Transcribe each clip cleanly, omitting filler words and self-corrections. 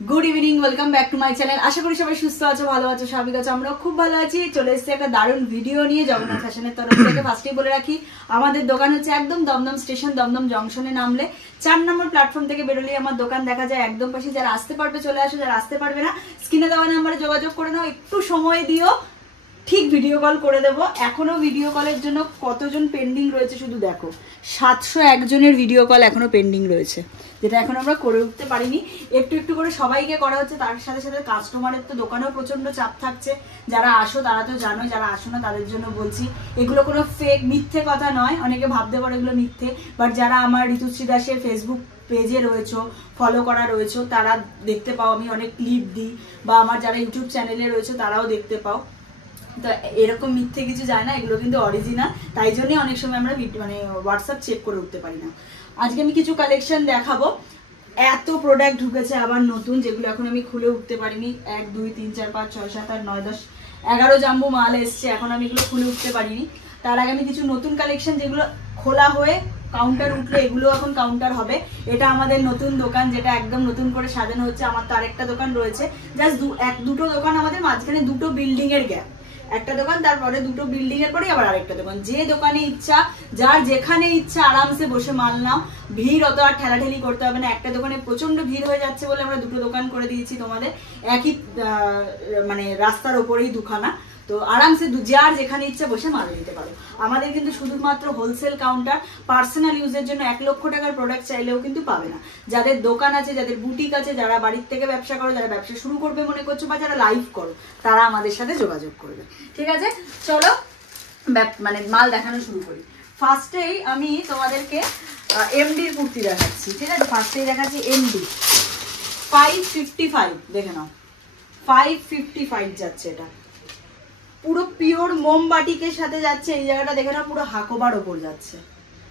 Good evening welcome back to my channel. आशा करी सबाई सुस्थ आछो भालो आछो स्वाभाविक आछो। आमराও खूब भालो आছি। চলে এসেছি একটা দারুণ ভিডিও নিয়ে জগন্নাথ ফ্যাশনের তরফ থেকে। ফার্স্টেই বলে রাখি আমাদের দোকান হচ্ছে একদম দমদম স্টেশন, দমদম জংশনে নামলে 4 নম্বর প্ল্যাটফর্ম থেকে বেরোলেই আমার দোকান দেখা যায় একদম পাশে। যারা আসতে পারবে চলে আসো, যারা আসতে পারবে না স্ক্রিনে দেওয়া নম্বরে যোগাযোগ করে নাও। একটু সময় দিও, ঠিক ভিডিও কল করে দেবো। এখনো ভিডিও কলের জন্য কতজন পেন্ডিং রয়েছে শুধু দেখো, 701 জনের ভিডিও কল এখনো পেন্ডিং রয়েছে, যেটা এখন আমরা করে উঠতে পারিনি। একটু একটু করে সবাইকে করা হচ্ছে, তার সাথে সাথে কাস্টমারের তো দোকানেও প্রচন্ড চাপ থাকছে। যারা আসো তারা তো জানো, যারা আসো না তাদের জন্য বলছি এগুলো কোনো ফেক মিথ্যে কথা নয়। অনেকে ভাবতে পারে এগুলো মিথ্যে, বাট যারা আমার ঋতুশ্রী দাসের ফেসবুক পেজে রয়েছে, ফলো করা রয়েছে, তারা দেখতে পাও আমি অনেক ক্লিপ দিই, বা আমার যারা ইউটিউব চ্যানেলে রয়েছে তারাও দেখতে পাও। তো এরকম মিথ্যে কিছু যায় না, এগুলো কিন্তু অরিজিনাল। তাই জন্যই অনেক সময় আমরা মানে হোয়াটসঅ্যাপ চেক করে উঠতে পারি না। আজকে আমি কিছু কালেকশন দেখাবো। এত প্রোডাক্ট ঢুকেছে আবার নতুন, যেগুলো এখন আমি খুলে উঠতে পারিনি। 1 2 3 4 5 6 7 8 9 10 11 জাম্বো মাল এসছে, এখন আমি এগুলো খুলে উঠতে পারিনি। তার আগে আমি কিছু নতুন কালেকশন যেগুলো খোলা হয়ে কাউন্টার উঠলে এগুলো এখন কাউন্টার হবে। এটা আমাদের নতুন দোকান, যেটা একদম নতুন করে সাজানো হচ্ছে। আমার তো আরেকটা দোকান রয়েছে, জাস্ট দুটো দোকান আমাদের মাঝখানে, দুটো বিল্ডিং এর গ্যাপ। একটা দোকান, তারপরে দুটো বিল্ডিং এর পরে আবার আরেকটা দোকান। যে দোকানে ইচ্ছা, যার যেখানে ইচ্ছা আরামসে বসে মাল নাও। ভিড় অত আর ঠেলাঠেলি করতে হবে না। একটা দোকানে প্রচন্ড ভিড় হয়ে যাচ্ছে বলে আমরা দুটো দোকান করে দিয়েছি তোমাদের, একই মানে রাস্তার ওপরেই দুখানা। তো আরামসে যার যেখানে ইচ্ছা বসে মাল নিতে পারো। আমাদের কিন্তু শুধুমাত্র হোলসেল কাউন্টার, পার্সোনাল ইউজের জন্য 1 লক্ষ টাকার প্রোডাক্ট চাইলেও কিন্তু পাবে না। যাদের দোকান আছে, যাদের বুটিক আছে, যারা বাড়ির থেকে ব্যবসা করো, যারা ব্যবসা শুরু করবে মনে করছো, বা যারা লাইভ করো, তারা আমাদের সাথে যোগাযোগ করবে। ঠিক আছে, চলো মানে মাল দেখানো শুরু করি। ফার্স্টেই আমি তোমাদেরকে এমডির কুর্তি দেখাচ্ছি। ঠিক আছে, ফার্স্টেই দেখাচ্ছি এমডি 555। দেখে নাও, 555 যাচ্ছে। এটা পুরো পিওর মোমবাটিকের সাথে যাচ্ছে। এই জায়গাটা দেখে না, পুরো হাকোবার ওপর যাচ্ছে।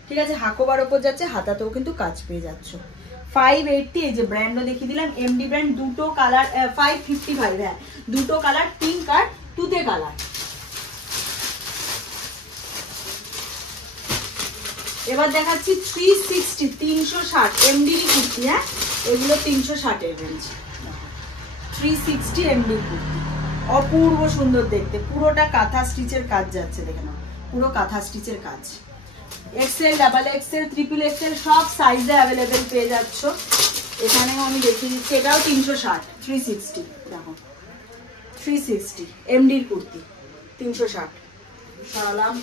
ঠিক আছে, হাকোবার ওপর যাচ্ছে, হাতাতেও কিন্তু কাজ পেয়ে যাচ্ছ। 580, এই যে ব্র্যান্ডও দেখিয়ে দিলাম, এমডি ব্র্যান্ড। দুটো কালার, 555, হ্যাঁ দুটো কালার, পিঙ্ক আর তুতে কালার। এবার দেখাচ্ছি 360, 360 এমডির কুর্তি। হ্যাঁ, এগুলো 360 এর রেঞ্জ। 360 এমডির কুর্তি, অপূর্ব সুন্দর দেখতে। পুরোটা কাঁথা স্টিচের কাজ যাচ্ছে, দেখে নাও, পুরো কাঁথা স্টিচের কাজ। XL, double XL, triple XL সব সাইজে অ্যাভেলেবেল পেয়ে যাচ্ছ। এখানেও আমি দেখিয়ে দিচ্ছি, এটাও 360, 360 দেখো, 360 এমডির কুর্তি 360 সরালাম।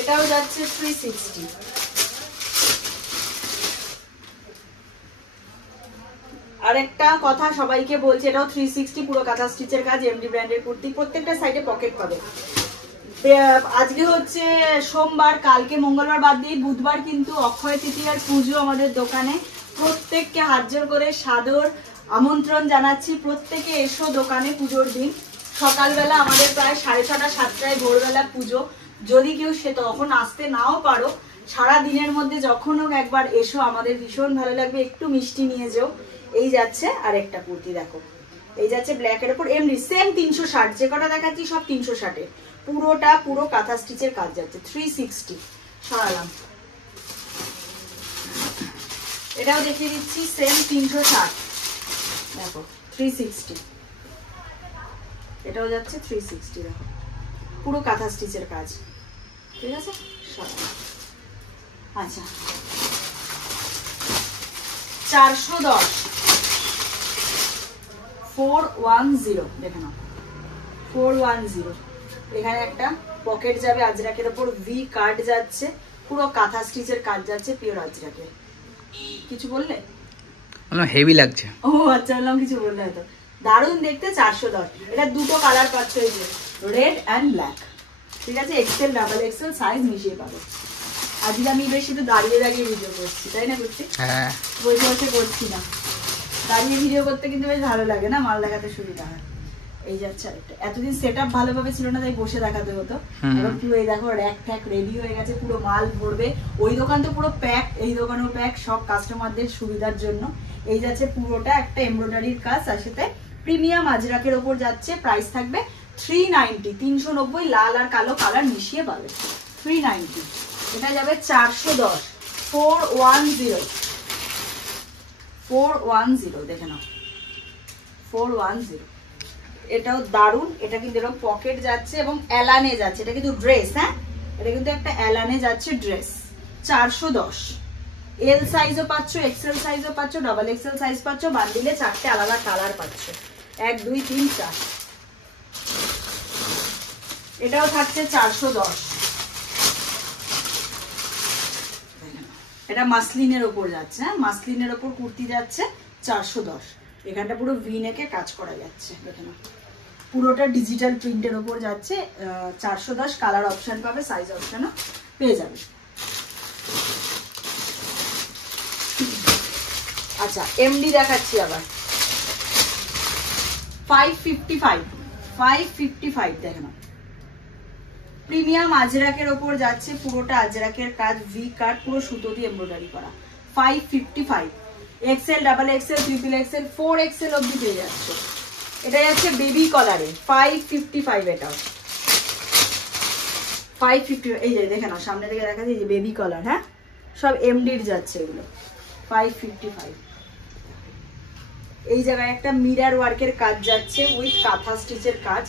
এটাও যাচ্ছে 360। আরেকটা কথা সবাইকে বলছি, এটাও 360 পুরো কাঁথা স্টিচের কাজ, এমডি ব্র্যান্ডের কুর্তি। প্রত্যেকটা সাইডে পকেট পাবে। আজকে হচ্ছে সোমবার, কালকে মঙ্গলবার বাদ দিয়ে বুধবার কিন্তু অক্ষয় তৃতীয়ার পুজো আমাদের দোকানে। প্রত্যেককে হাত জোর করে সাদর আমন্ত্রণ জানাচ্ছি, প্রত্যেকে এসো দোকানে পুজোর দিন। সকালবেলা আমাদের প্রায় 6:30 7টায় ভোরবেলা পুজো। যদি কেউ সে তখন আসতে নাও পারো, সারা দিনের মধ্যে যখন হোক একবার এসো, আমাদের ভীষণ ভালো লাগবে। একটু মিষ্টি নিয়ে যেও। এই যাচ্ছে আরেকটা কুর্তি, দেখো এই যাচ্ছে ব্ল্যাকের উপর এমনি সেম 360। যে কটা দেখাচ্ছি সব 360 এর, পুরোটা পুরো কাঁথা স্টিচের কাজ যাচ্ছে। 360 সরালাম। এটাও দেখিয়ে দিচ্ছি, সেম 360 দেখো, 360 এটাও যাচ্ছে 360 দেখো, পুরো কাঁথা স্টিচের কাজ। ঠিক আছে, সরালাম। আচ্ছা, 410 410 দেখে নাও, 410। এখানে একটা পকেট যাবে, আজরাকের ওপর ভি কাট যাচ্ছে, পুরো কাঁথা স্টিচের কাজ যাচ্ছে, পিওর আজরাকে। কিছু বললে? হেভি লাগছে। ও আচ্ছা, বললাম কিছু বললে হয়তো। দারুণ দেখতে, 410। এটা দুটো কালার পাচ্ছ, এই যে রেড অ্যান্ড ব্ল্যাক। ঠিক আছে, এক্সেল ডাবল এক্সেল সাইজ মিশিয়ে পাবো। আজকে আমি বেশি তো দাঁড়িয়ে দাঁড়িয়ে ভিডিও করছি, তাই না? করছি, হ্যাঁ বসে বসে করছি না। দাঁড়িয়ে ভিডিও করতে কিন্তু বেশ ভালো লাগে না, মাল দেখাতে সুবিধা হয়। এই যাচ্ছে আরেকটা। এতদিন সেটআপ ভালোভাবে ছিল না, তাই বসে দেখাতে হতো। এখন পুরো এই দেখো র‍্যাক ফ্যাক রেডি হয়ে গেছে, পুরো মাল ভরবে। ওই দোকান তো পুরো প্যাক, এই দোকানেও প্যাক, সব কাস্টমারদের সুবিধার জন্য। এই যাচ্ছে পুরোটা একটা এমব্রয়ডারির কাজ, আর সাথে প্রিমিয়াম আজরাকের ওপর যাচ্ছে। প্রাইস থাকবে 390, 390। লাল আর কালো কালার মিশিয়ে পাবে, 390। এটা যাবে 410, 410 410 দেখে নাও 410। এটাও দারুন, এটা কিন্তু এরকম পকেট যাচ্ছে এবং এলানে যাচ্ছে, এটা কিন্তু ড্রেস, হ্যাঁ এটা কিন্তু একটা এলানে যাচ্ছে ড্রেস। 410। এল সাইজও পাচ্ছ, এক্সেল সাইজও পাচ্ছ, ডাবল এক্সেল সাইজ পাচ্ছ, বান্ডিলে 4টে আলাদা কালার পাচ্ছ, 1 2 3 4। এটাও থাকছে 410। এটা মাসলিনের ওপর যাচ্ছে, হ্যাঁ মাসলিনের ওপর কুর্তি যাচ্ছে 410। এখানটা পুরো ভি নেকে কাজ করা যাচ্ছে, দেখে নাও পুরোটা ডিজিটাল প্রিন্টের ওপর যাচ্ছে। 410 কালার অপশন পাবে, সাইজ অপশনও পেয়ে যাবে। আচ্ছা এমডি দেখাচ্ছি আবার 555 দেখে নাও প্রিমিয়াম আজরাকের ওপর যাচ্ছে, পুরোটা আজরাকের কাজ, ভি কাট, পুরো সুতো দিয়ে এমব্রয়ডারি করা। 555। XL, double XL, triple XL, 4XL অবধি পেয়ে যাচ্ছে। এটা যাচ্ছে বেবি কলারে 555। এটাও 550। এই যে দেখে নাও সামনে থেকে দেখা যায় যে বেবি কলার, হ্যাঁ সব এমডির যাচ্ছে এগুলো। 555। এই জায়গায় একটা মিরর ওয়ার্কের কাজ যাচ্ছে উইথ কাঁথা স্টিচের কাজ,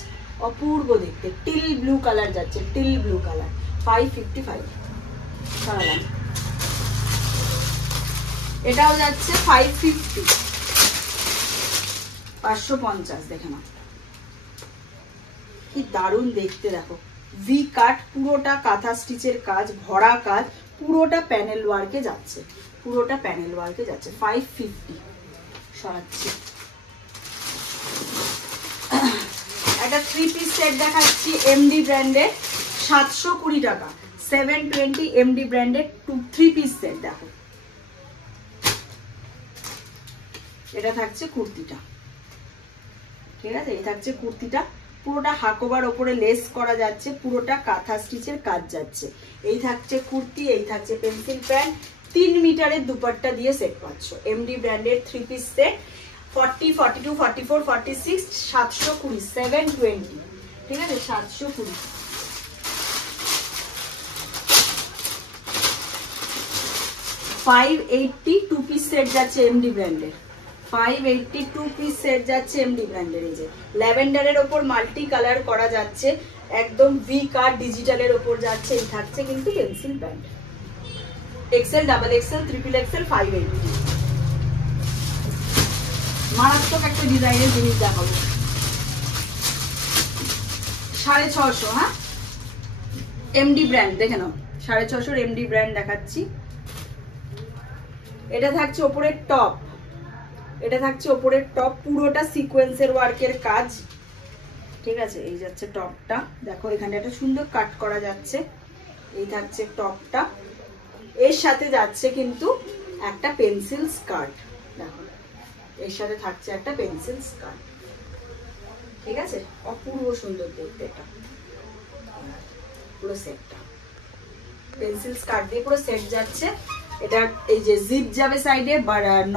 অপূর্ব দেখতে। টিল ব্লু কালার যাচ্ছে, টিল ব্লু কালার। 555। সরালাম। এটাও যাচ্ছে 550, 550 দেখে নাও কি দারুণ দেখতে। দেখো ভি কাট, পুরোটা কাঁথা স্টিচের কাজ, ভরা কাজ, পুরোটা প্যানেল ওয়ার্কে যাচ্ছে, পুরোটা প্যানেল ওয়ার্কে যাচ্ছে। 550। সরাচ্ছি। একটা 3 পিস সেট দেখাচ্ছি এমডি ব্র্যান্ডের, 720 টাকা। 720 এমডি ব্র্যান্ডের 3 পিস সেট। দেখো এটা থাকছে কুর্তিটা, ঠিক আছে এই থাকছে কুর্তিটা, পুরোটা হাকোবার ওপরে লেস করা যাচ্ছে, পুরোটা কাঁথা স্টিচের কাজ যাচ্ছে। এই থাকছে কুর্তি, এই থাকছে পেন্সিল প্যান্ট, 3 মিটারের দুপাট্টা দিয়ে সেট পাচ্ছ। এমডি ব্র্যান্ডের 3 পিস সেট 40 42 44 46 720 720, ঠিক আছে 720। $580 2 পিস সেট যাচ্ছে এমডি ব্র্যান্ডের, 580 2 পিস সেট যাচ্ছে এমডি ব্র্যান্ডের। এই যে ল্যাভেন্ডারের ওপর মাল্টি কালার করা যাচ্ছে, একদম ভি কাট ডিজিটালের ওপর যাচ্ছে। এই থাকছে কিন্তু pencil pant, XL, double XL, triple XL, 580। মারাত্মক একটা ডিজাইনের জিনিস দেখাবো, 650, হ্যাঁ এমডি ব্র্যান্ড দেখে নাও, 650 এমডি ব্র্যান্ড দেখাচ্ছি। এটা থাকছে ওপরের টপ, এটা থাকছে ওপরের টপ, পুরোটা সিকোয়েন্সের ওয়ার্কের কাজ, ঠিক আছে এই যাচ্ছে টপটা। দেখো এখানে একটা সুন্দর কাট করা যাচ্ছে, এই থাকছে টপটা। এর সাথে যাচ্ছে কিন্তু একটা পেন্সিল স্কার্ট, দেখো এর সাথে থাকছে একটা পেন্সিল স্কার্ট, ঠিক আছে অপূর্ব সুন্দর দেখতে। এটা পুরো সেটটা পেন্সিল স্কার্ট দিয়ে পুরো সেট যাচ্ছে। এটা এই যে জিপ যাবে সাইডে,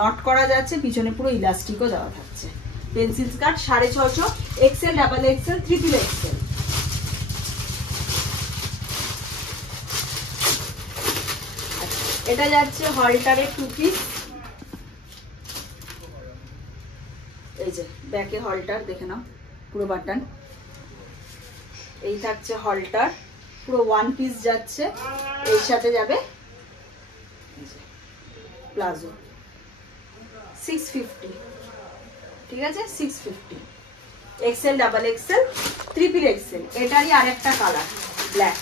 নট করা যাচ্ছে, পিছনে পুরো ইলাস্টিকও দেওয়া থাকছে। Pencil skirt 650, XL, double XL, triple XL. এটা যাচ্ছে হলটারের 2 পিস, এই যে ব্যাকে হলটার দেখে নাও পুরো বাটন। এই থাকছে হলটার, পুরো 1 পিস যাচ্ছে, এর সাথে যাবে প্লাজো। 650, ঠিক আছে 650। XL, double XL, triple XL. এটারই আরেকটা কালার ব্ল্যাক,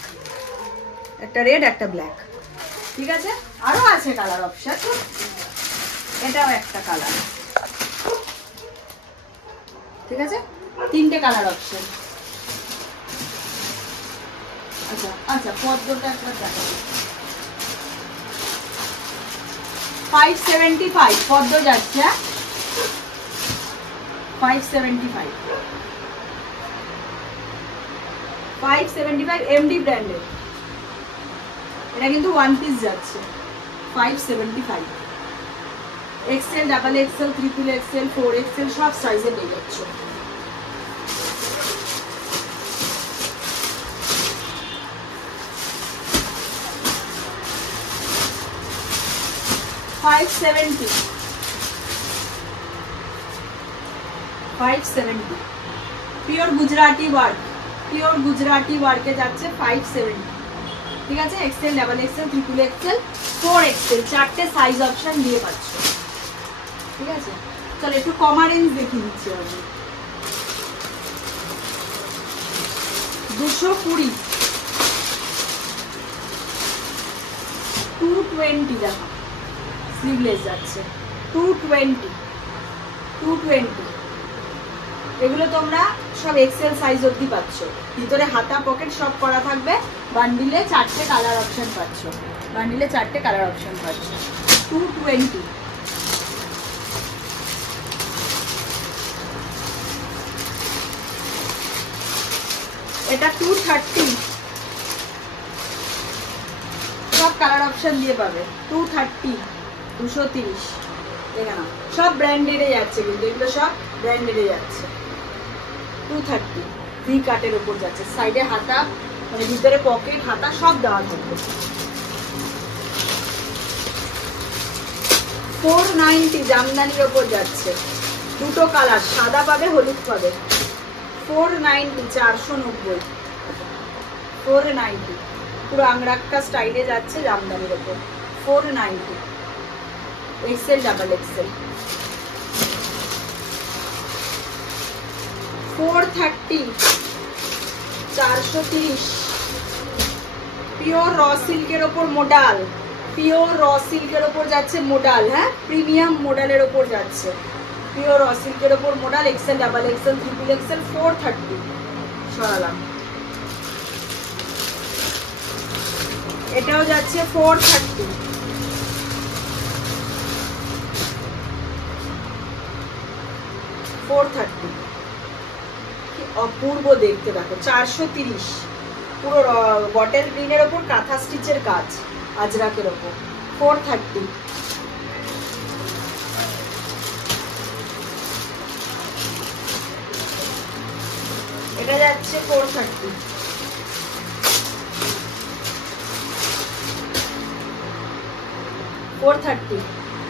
একটা রেড একটা ব্ল্যাক, ঠিক আছে আরো আছে কালার অপশন। এটাও একটা কালার, ঠিক আছে 3টে কালার অপশন। আচ্ছা আচ্ছা পদ্মটা একবার দেখো, 575 পদ্ম যাচ্ছে, 575 এমডি ব্র্যান্ডের। এটা কিন্তু 1 পিস যাচ্ছে 575। XL, double XL, triple XL, 4XL সব সাইজে পেয়ে যাচ্ছ। $570 570 pure Gujarati work, pure Gujarati ওয়ার্কে যাচ্ছে 570। ঠিক আছে, XL, double XL, triple XL, 4XL, চারটে সাইজ অপশন দিয়ে পাচ্ছ। ঠিক আছে, চলো একটু কমা রেঞ্জ দেখিয়ে দিচ্ছি আমি। 220, 220 দেখো স্লিভলেস যাচ্ছে, 220। এগুলো তোমরা সব এক্সেল সাইজ অবধি পাচ্ছ, ভিতরে হাতা পকেট সব করা থাকবে। বান্ডিলে 4টে কালার অপশন পাচ্ছ, বান্ডিলে 4টে কালার অপশন পাচ্ছ। 220। এটা 230, সব কালার অপশন দিয়ে পাবে। 230, 230 দেখে নাও, সব ব্র্যান্ডেডে যাচ্ছে কিন্তু এগুলো সব ব্র্যান্ডেডে যাচ্ছে। 230 ভি কাটের উপর যাচ্ছে, সাইডে হাতা মানে ভিতরে পকেট হাতা সব দেওয়া থাকবে। 490 জামদানির উপর যাচ্ছে, দুটো কালার, সাদা পাবে হলুদ পাবে। 490, 490, 490 পুরো আংরাক্কা স্টাইলে যাচ্ছে জামদানির উপর। 490 Excel, double Excel. 430, 430 pure raw সিল্কের ওপর মোডাল, পিওর র সিল্কের ওপর যাচ্ছে মোডাল। হ্যাঁ, প্রিমিয়াম মোডালের ওপর যাচ্ছে, পিওর র সিল্কের ওপর modal, XL, double XL, triple XL. 430 সরালাম। এটাও যাচ্ছে 430। অপূর্ব দেখতে দেখো। 430 পুরো বটেল গ্রিনের ওপর কাঁথা স্টিচের কাজ, আজরাকের ওপর। 430। এটা যাচ্ছে 430।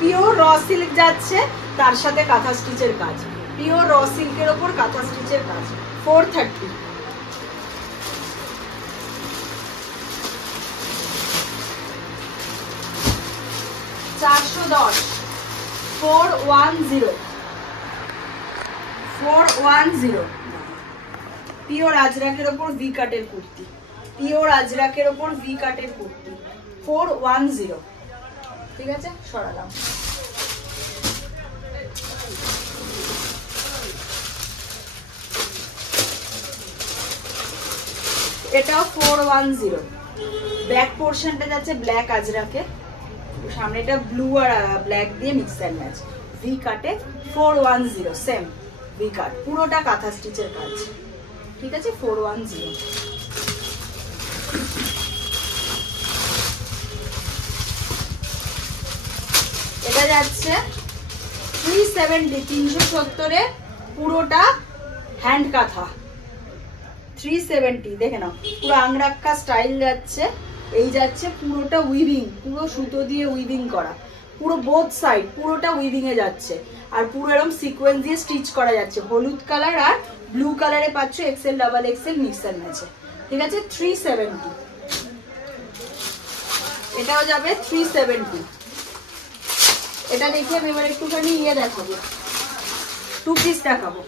পিওর র সিল্ক যাচ্ছে, তার সাথে কাঁথা স্টিচের কাজ, পিওর র সিল্কের ওপর কাঁথা স্টিচের কাজ। 430। $410, 410, 410 পিওর আজরাকের ওপর ভি কাটের কুর্তি, পিওর আজরাকের ওপর ভি কাটের কুর্তি। 410। ঠিক আছে, সরালাম। এটাও 410, ব্যাক পোর্শনটা যাচ্ছে ব্ল্যাক আজরাকে, সামনেটা ব্লু আর ব্ল্যাক দিয়ে মিক্স অ্যান্ড ম্যাচ, ভি কাটে। 410 সেম ভি কাট, পুরোটা কাঁথা স্টিচের কাজ। ঠিক আছে, 410। এটা যাচ্ছে 370, 370 পুরোটা হ্যান্ড কাঁথা। 370 দেখে নাও, পুরো আংরাক্কা স্টাইল যাচ্ছে। এই যাচ্ছে পুরোটা উইভিং, পুরো সুতো দিয়ে উইভিং করা, পুরো বোথ সাইড পুরোটা উইভিং এ যাচ্ছে। আর পুরো এরকম সিকোয়েন্স দিয়ে স্টিচ করা যাচ্ছে। হলুদ কালার আর ব্লু কালারে পাচ্ছ, XL, double XL mix and ম্যাচে। ঠিক আছে, 370। এটাও যাবে 370। এটা দেখি আমি এবার একটুখানি ইয়ে দেখাবো, 2 পিস দেখাবো।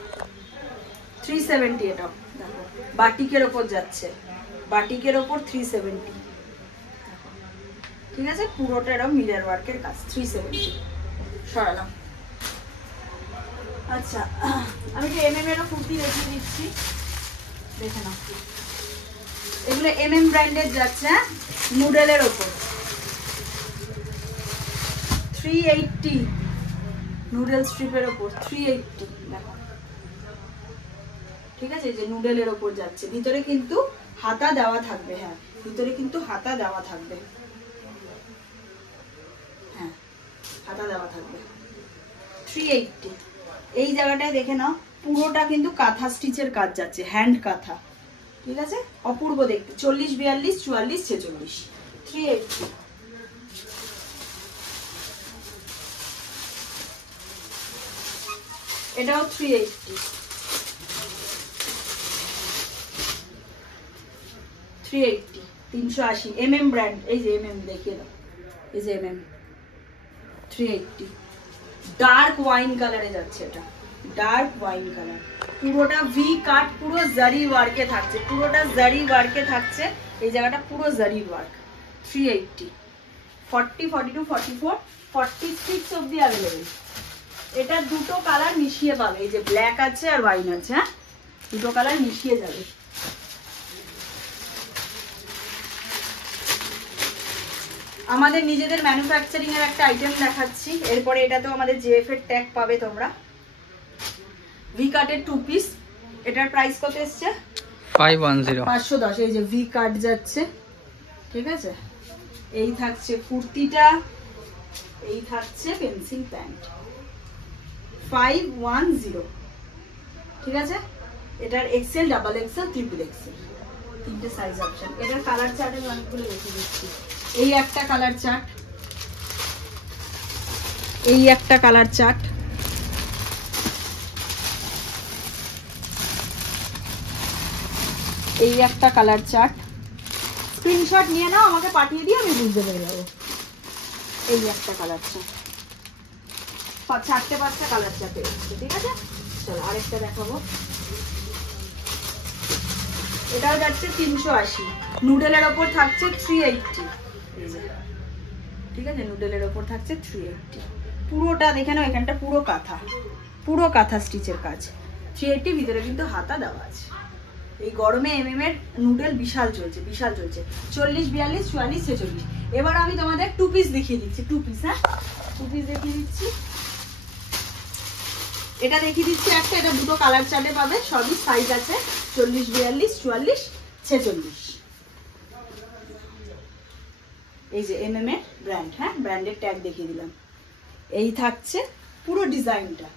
370 এটাও দেখো, বাটিকের ওপর যাচ্ছে, বাটিকের ওপর 370। ঠিক আছে, পুরোটা এরকম মিরর ওয়ার্কের কাজ। 370 সরালাম। আচ্ছা, আমি যে MM এরও কুর্তি রেখে দিচ্ছি, দেখে নাও। এগুলো MM ব্র্যান্ডের যাচ্ছে, নুডলের ওপর। 380 নুডল স্ট্রিপের ওপর, 380 দেখো। ঠিক আছে, যে নুডলের ওপর যাচ্ছে, ভিতরে কিন্তু হাতা দেওয়া থাকবে। হ্যাঁ, ভিতরে কিন্তু হাতা দেওয়া থাকবে। হ্যাঁ, হাতা দেওয়া থাকবে। 380 এই জায়গাটায় দেখে নাও, পুরোটা কিন্তু কাঁথা স্টিচের কাজ যাচ্ছে, হ্যান্ড কাঁথা। ঠিক আছে, অপূর্ব দেখতে। 40, 42, 44, 46, 380। এটাও 380 380 mm ব্র্যান্ড। এই যে mm দেখিয়ে দাও, এই যে mm 380 ডার্ক ওয়াইন কালারে যাচ্ছে, এটা ডার্ক ওয়াইন কালার, পুরোটা ভি কাট, পুরো জারি ওয়ার্কে থাকছে, পুরোটা জারি ওয়ার্কে থাকছে, এই জায়গাটা পুরো জারি ওয়ার্ক। 380 40 42 44 46 অবধি অ্যাভেলেবেল। এটা দুটো কালার মিশিয়ে পাবে, এই যে ব্ল্যাক আছে আর ওয়াইন আছে, হ্যাঁ দুটো কালার মিশিয়ে যাবে। আমাদের নিজেদের ম্যানুফ্যাকচারিং এর একটা আইটেম দেখাচ্ছি, এরপরে এটাতেও আমাদের জিএফ এর ট্যাগ পাবে তোমরা। ভি কাটের 2 পিস, এটার প্রাইস কত এসছে? 510 510। এই যে ভি কাট যাচ্ছে, ঠিক আছে। এই থাকছে কুর্তিটা, এই থাকছে পেন্সিল প্যান্ট, 510, ঠিক আছে। এটার XL, double XL, triple XL, তিনটে সাইজ অপশন। এটার কালার চার্টের অনেকগুলো রেখে দিচ্ছি। এই একটা কালার চার্ট, এই একটা কালার চার্ট, এই একটা কালার চার্ট। স্ক্রিনশট নিয়ে নাও, আমাকে পাঠিয়ে দিয়ে আমি বুঝতে পেরে যাবো। এই একটা কালার চার্ট, 4টে 5টা কালার চার্ট এসেছে, ঠিক আছে। চলো আরেকটা দেখাবো, এটাও যাচ্ছে 380, নুডলের ওপর থাকছে 380, ঠিক আছে। নুডলের ওপর থাকছে 380, পুরোটা দেখে নাও, এখানটা পুরো কাঁথা, পুরো কাঁথা স্টিচের কাজ। 380 ভিতরে কিন্তু হাতা দেওয়া আছে। এই গরমে এমএম এর নুডল বিশাল চলছে, বিশাল চলছে। 40 42 44 46। এবার আমি তোমাদের 2 পিস দেখিয়ে দিচ্ছি, 2 পিস, হ্যাঁ 2 পিস দেখিয়ে দিচ্ছি। এটা দেখিয়ে দিচ্ছি একটা, এটা দুটো কালার চার্টে পাবে, সবই সাইজ আছে 40 42 44 46। এই যে এমএম এর ব্র্যান্ড, হ্যাঁ ব্র্যান্ডের ট্যাগ দেখিয়ে দিলাম। এই থাকছে পুরো ডিজাইনটা,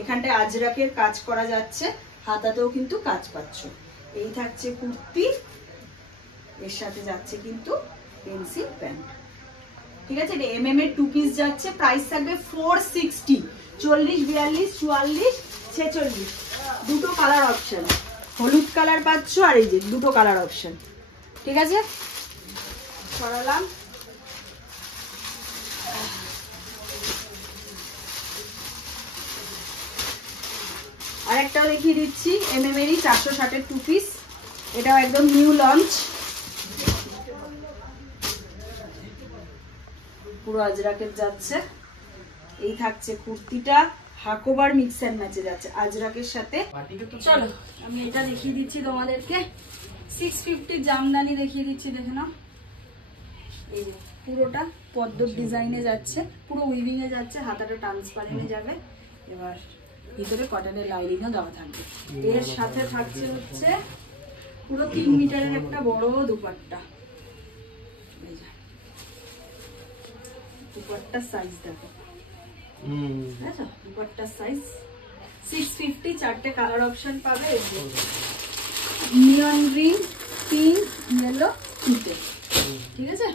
এখানটায় আজরাকের কাজ করা যাচ্ছে, হাতাতেও কিন্তু কাজ পাচ্ছ। এই থাকছে কুর্তি, এর সাথে যাচ্ছে কিন্তু পেন্সিল প্যান্ট, ঠিক আছে। এটা এমএম এর 2 পিস যাচ্ছে, প্রাইস থাকবে 460। 40 42 44 46, দুটো কালার অপশন, হলুদ কালার পাচ্ছ আর এই যে দুটো কালার অপশন, ঠিক আছে। সরালাম। আরেকটাও দেখিয়ে দিচ্ছি, এমএম এরই 460 2 পিস, এটাও একদম নিউ লঞ্চ, পুরো আজরাকের যাচ্ছে। এই থাকছে কুর্তিটা, হাকোবার মিক্স এন্ড ম্যাচে যাচ্ছে আজরাকের সাথে। চলো আমি এটা দেখিয়ে দিচ্ছি তোমাদেরকে, 650 জামদানি দেখিয়ে দিচ্ছি, দেখে নাও। এই যে পুরোটা পদ্মর ডিজাইনে যাচ্ছে, পুরো উইভিং এ যাচ্ছে, হাতাটা ট্রান্সপারেন্টে যাবে। এবার ভিতরে কটনের লাইনিংও দেওয়া থাকবে। এর সাথে থাকছে হচ্ছে পুরো 3 মিটারের একটা বড় দুপাট্টা। এই যে দুপাট্টার সাইজ দেখো, দেখো দুপাট্টার সাইজ 650, 4টে কালার অপশন পাবে, নিয়ন গ্রিন, পিঙ্ক, ইয়েলো, পিঙ্কে, ঠিক আছে।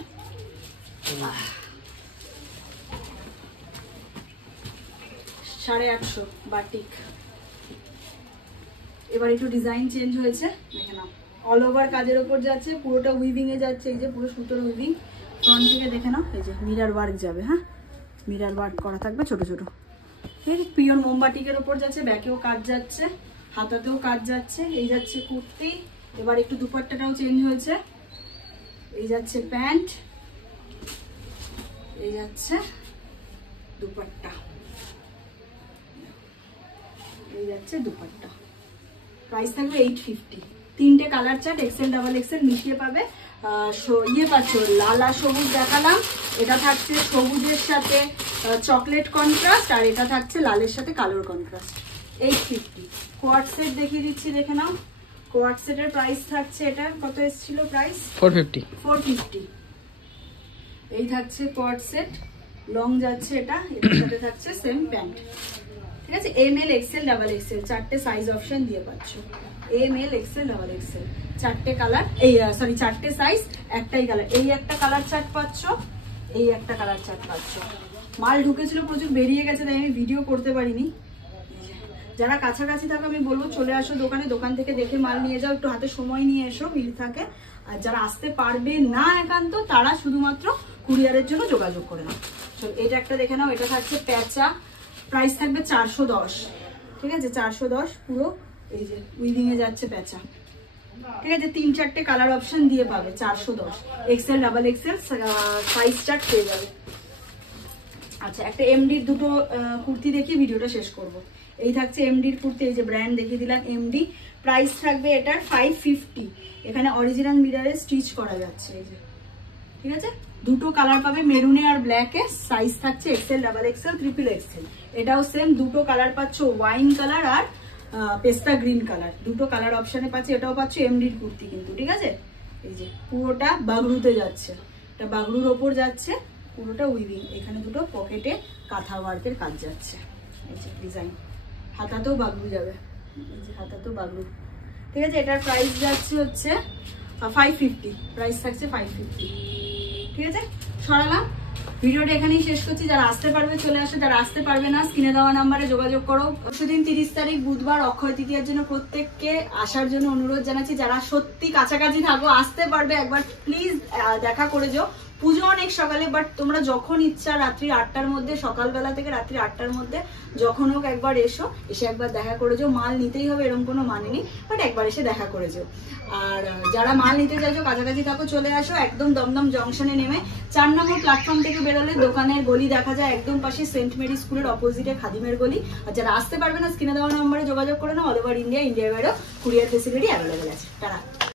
850 বাটিক। এবার একটু ডিজাইন চেঞ্জ হয়েছে, দেখে নাও, অল ওভার কাজের উপর যাচ্ছে, পুরোটা উইভিং এ যাচ্ছে, এই যে পুরো সুতোর উইভিং। ফ্রন্ট থেকে দেখে নাও, এই যে মিরর ওয়ার্ক যাবে, হ্যাঁ মিরর ওয়ার্ক করা থাকবে ছোট ছোট, ঠিক আছে। পিওর মোমবাটিকের উপর যাচ্ছে, ব্যাকেও কাজ যাচ্ছে, হাতাতেও কাজ যাচ্ছে। এই যাচ্ছে কুর্তি, এবার একটু দুপাট্টাটাও চেঞ্জ হয়েছে, এই যাচ্ছে প্যান্ট, এই যাচ্ছে দুপাট্টা, এই যাচ্ছে দুপাট্টা। প্রাইস থাকবে 850। 3টে colour chart, Excel double Excel মিশিয়ে পাবে। ইয়ে পাচ্ছ, লাল আর সবুজ দেখালাম, এটা থাকছে সবুজের সাথে চকলেট কন্ট্রাস্ট, আর এটা থাকছে লালের সাথে কালোর কন্ট্রাস্ট। 850। কোয়ার্ড সেট দেখিয়ে দিচ্ছি, দেখে নাও। কোয়ার্ড সেটের প্রাইস থাকছে, এটা কত এসেছিল প্রাইস? 450। এই থাকছে কোয়ার্ড সেট, লং যাচ্ছে এটা, এটার সাথে থাকছে সেম প্যান্ট, ঠিক আছে। এমএল, এক্সেল, ডাবল এক্সেল, 4টে সাইজ অপশন দিয়ে পাচ্ছ। এমএল, এক্সেল, ডাবল এক্সেল, 4টে কালার, এই সরি 4টে সাইজ, একটাই কালার। এই একটা কালার চার্ট পাচ্ছ, এই একটা কালার চার্ট পাচ্ছ। মাল ঢুকেছিল প্রচুর, বেরিয়ে গেছে, তাই আমি ভিডিও করতে পারিনি। যারা কাছাকাছি থাকো আমি বলবো চলে আসো দোকানে, দোকান থেকে দেখে মাল নিয়ে যাও, একটু হাতে সময় নিয়ে এসো, ভিড় থাকে। আর যারা আসতে পারবে না একান্ত, তারা শুধুমাত্র কুরিয়ারের জন্য যোগাযোগ করে নাও। চলো এটা একটা দেখে নাও, এটা থাকছে প্যাচা, প্রাইস থাকবে 410, ঠিক আছে 410 পুরো। এই যে উইভিং এ যাচ্ছে প্যাচা, ঠিক আছে 3-4টে কালার অপশন দিয়ে পাবে, 410, Excel double XL size chart পেয়ে যাবে। আচ্ছা একটা এমডির দুটো কুর্তি দেখিয়ে ভিডিওটা শেষ করব। এই থাকছে এমডির কুর্তি, এই যে ব্র্যান্ড দেখিয়ে দিলাম এমডি, প্রাইস থাকবে এটার 550, এখানে অরিজিনাল মিররে স্টিচ করা যাচ্ছে, এই যে ঠিক আছে। দুটো কালার পাবে, মেরুনে আর ব্ল্যাকে, সাইজ থাকছে Excel double XL triple Excel. এটাও সেম দুটো কালার পাচ্ছ, ওয়াইন কালার আর পেস্তা গ্রিন কালার, দুটো কালার অপশনে পাচ্ছি। এটাও পাচ্ছ এমডির কুর্তি কিন্তু, ঠিক আছে। এই যে পুরোটা বাগরুতে যাচ্ছে, এটা বাগরুর ওপর যাচ্ছে, পুরোটা উইভিং, এখানে দুটো পকেটে কাঁথা ওয়ার্কের কাজ যাচ্ছে, এই যে ডিজাইন, হাতাতেও বাগরু যাবে, এই যে হাতাতেও বাগরু, ঠিক আছে। এটার প্রাইস যাচ্ছে হচ্ছে 550, প্রাইস থাকছে 550, ঠিক আছে। সরালাম, ভিডিওটা এখানেই শেষ করছি। যারা আসতে পারবে চলে আসে, যারা আসতে পারবে না স্ক্রিনে দেওয়া নাম্বারে যোগাযোগ করো। পরশুদিন 30 তারিখ বুধবার অক্ষয় তৃতীয়ার জন্য প্রত্যেককে আসার জন্য অনুরোধ জানাচ্ছি। যারা সত্যি কাছাকাছি থাকো আসতে পারবে, একবার প্লিজ দেখা করে যাও। পুজো অনেক সকালে, বাট তোমরা যখন ইচ্ছা রাত্রি 8টার মধ্যে, সকালবেলা থেকে রাত্রি 8টার মধ্যে যখন হোক একবার এসো, এসে একবার দেখা করে যাও। মাল নিতেই হবে এরকম কোনো মানে নেই, বাট একবার এসে দেখা করে যাও। আর যারা মাল নিতে চাইছো কাছাকাছি থাকো চলে আসো, একদম দমদম জংশনে নেমে 4 নম্বর প্ল্যাটফর্ম থেকে বেরোলে দোকানের গলি দেখা যায়, একদম পাশে সেন্ট মেরি স্কুলের অপোজিটে খাদিমের গলি। আর যারা আসতে পারবে না স্ক্রিনে দেওয়া নম্বরে যোগাযোগ করে নাও। অল ওভার ইন্ডিয়া, ইন্ডিয়ার বাইরেও কুরিয়ার ফেসিলিটি অ্যাভেলেবেল আছে। টাটা।